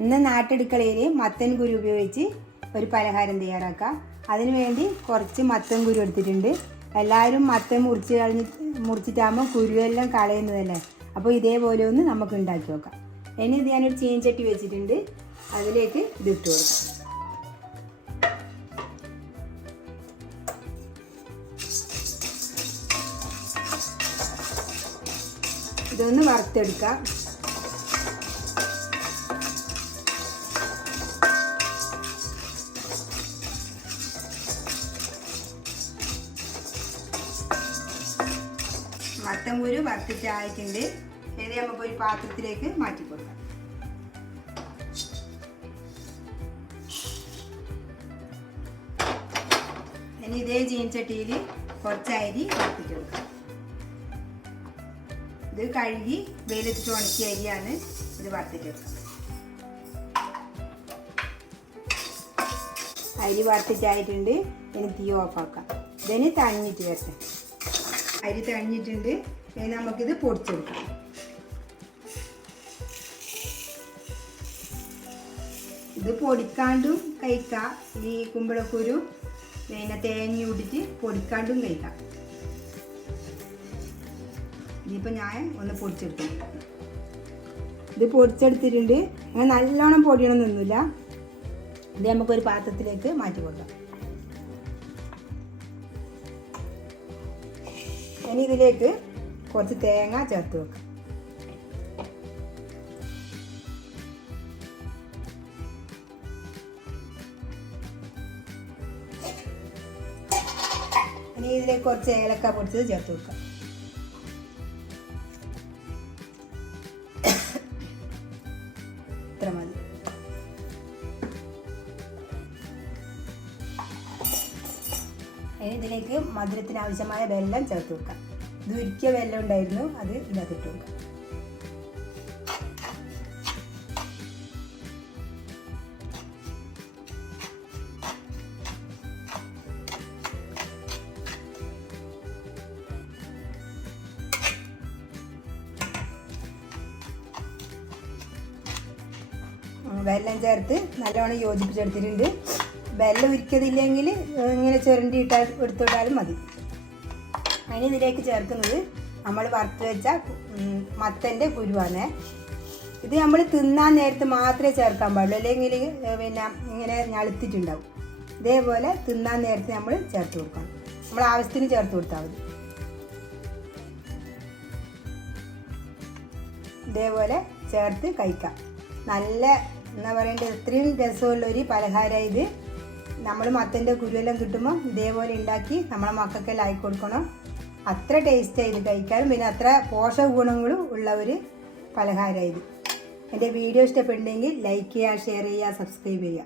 ഇന്ന് നാട്ടടുക്കളയിൽ മത്തൻ കുരു ഉപയോഗിച്ച് ഒരു പലഹാരം തയ്യാറാക്കാം. അതിനുവേണ്ടി കുറച്ച് മത്തൻ കുരു എടുത്തിട്ടുണ്ട്. എല്ലാവരും മത്തൻ മുറിച്ച് കളഞ്ഞ് മുറിച്ചിട്ടാകുമ്പോൾ കുരുവെല്ലാം കളയുന്നതല്ലേ? അപ്പോൾ ഇതേപോലെ ഒന്ന് നമുക്ക് ഉണ്ടാക്കി നോക്കാം. ഇനി ഇത് ഞാനൊരു ചീഞ്ചട്ടി വെച്ചിട്ടുണ്ട്. അതിലേക്ക് ഇതിട്ട് കൊടുക്കാം. ഇതൊന്ന് വറുത്തെടുക്കാം. മത്തൻ കുരു വറുത്തിട്ടായിട്ടുണ്ട്. ഇത് നമുക്ക് ഒരു പാത്രത്തിലേക്ക് മാറ്റി കൊടുക്കാം. ഇനി ഇതേ ചീനച്ചട്ടിയിൽ കുറച്ച് അരി വറുത്തിട്ട് കൊടുക്കാം. ഇത് കഴുകി വെയിലത്തിട്ട് ഉണക്കിയ അരിയാണ് ഇത് വറുത്തിട്ട് കൊടുക്കാം. അരി വറുത്തിട്ടായിട്ടുണ്ട്. ഇനി തീ ഓഫാക്കാം ഇതിന് തണിഞ്ഞിട്ട് വരട്ടെ. അരി തഴഞ്ഞിട്ടുണ്ട് ഇനി നമുക്കിത് പൊടിച്ചെടുക്കാം. ഇത് പൊടിക്കാണ്ടും കഴിക്കാം. ഈ കുമ്പളക്കുരു പിന്നെ തേങ്ങ ഇട്ടിട്ട് പൊടിക്കാണ്ടും കഴിക്കാം. ഇനിയിപ്പോൾ ഞാൻ ഒന്ന് പൊടിച്ചെടുക്കാം. ഇത് പൊടിച്ചെടുത്തിട്ടുണ്ട്. അങ്ങനെ നല്ലോണം പൊടിയണമെന്നൊന്നുമില്ല ഇത് നമുക്കൊരു പാത്രത്തിലേക്ക് മാറ്റി കൊടുക്കാം. ഇനി ഇതിലേക്ക് കുറച്ച് തേങ്ങ ചേർത്ത് വെക്കാം. ഇനി ഇതിലേക്ക് കുറച്ച് ഏലക്ക പൊടിച്ചത് ചേർത്ത് വെക്കാം. ഇതിലേക്ക് മധുരത്തിന് ആവശ്യമായ വെല്ലം ചേർത്ത് വെക്കാം ഇത് വെല്ലം ഉണ്ടായിരുന്നു അത് ഇതിനകത്തിട്ട് വെക്കാം വെല്ലം ചേർത്ത് നല്ലോണം യോജിപ്പിച്ചെടുത്തിട്ടുണ്ട്. വെള്ളം ഉരിക്കതില്ലെങ്കിൽ ഇങ്ങനെ ചുരണ്ടി ഇട്ടാൽ എടുത്തിട്ടാലും മതി. അതിന് ഇതിലേക്ക് ചേർക്കുന്നത് നമ്മൾ വറുത്ത് വെച്ച മത്തന്റെ കുരുവാണ്. ഇത് നമ്മൾ തിന്നാൻ നേരത്ത് മാത്രമേ ചേർക്കാൻ പാടുള്ളൂ. അല്ലെങ്കിൽ പിന്നെ ഇങ്ങനെ ഞളുത്തിട്ടുണ്ടാവും. ഇതേപോലെ തിന്നാൻ നേരത്ത് നമ്മൾ ചേർത്ത് കൊടുക്കണം നമ്മൾ ആവശ്യത്തിന് ചേർത്ത് കൊടുത്താൽ മതി. ഇതേപോലെ ചേർത്ത് കഴിക്കാം. നല്ല എന്താ പറയേണ്ടത് ഇത്രയും രസമുള്ള ഒരു പലഹാരം ഇത്. നമ്മൾ മത്തന്റെ കുരുവെല്ലാം കിട്ടുമ്പോൾ ഇതേപോലെ ഉണ്ടാക്കി നമ്മളെ മക്കൾക്കെല്ലാം ആയി കൊടുക്കണം. അത്ര ടേസ്റ്റ് ഇത് കഴിക്കാനും. പിന്നെ അത്ര പോഷക ഗുണങ്ങളും ഉള്ള ഒരു പലഹാരമായത് എന്റെ വീഡിയോ ഇഷ്ടപ്പെട്ടെങ്കിൽ ലൈക്ക് ചെയ്യുക ഷെയർ ചെയ്യുക സബ്സ്ക്രൈബ് ചെയ്യുക.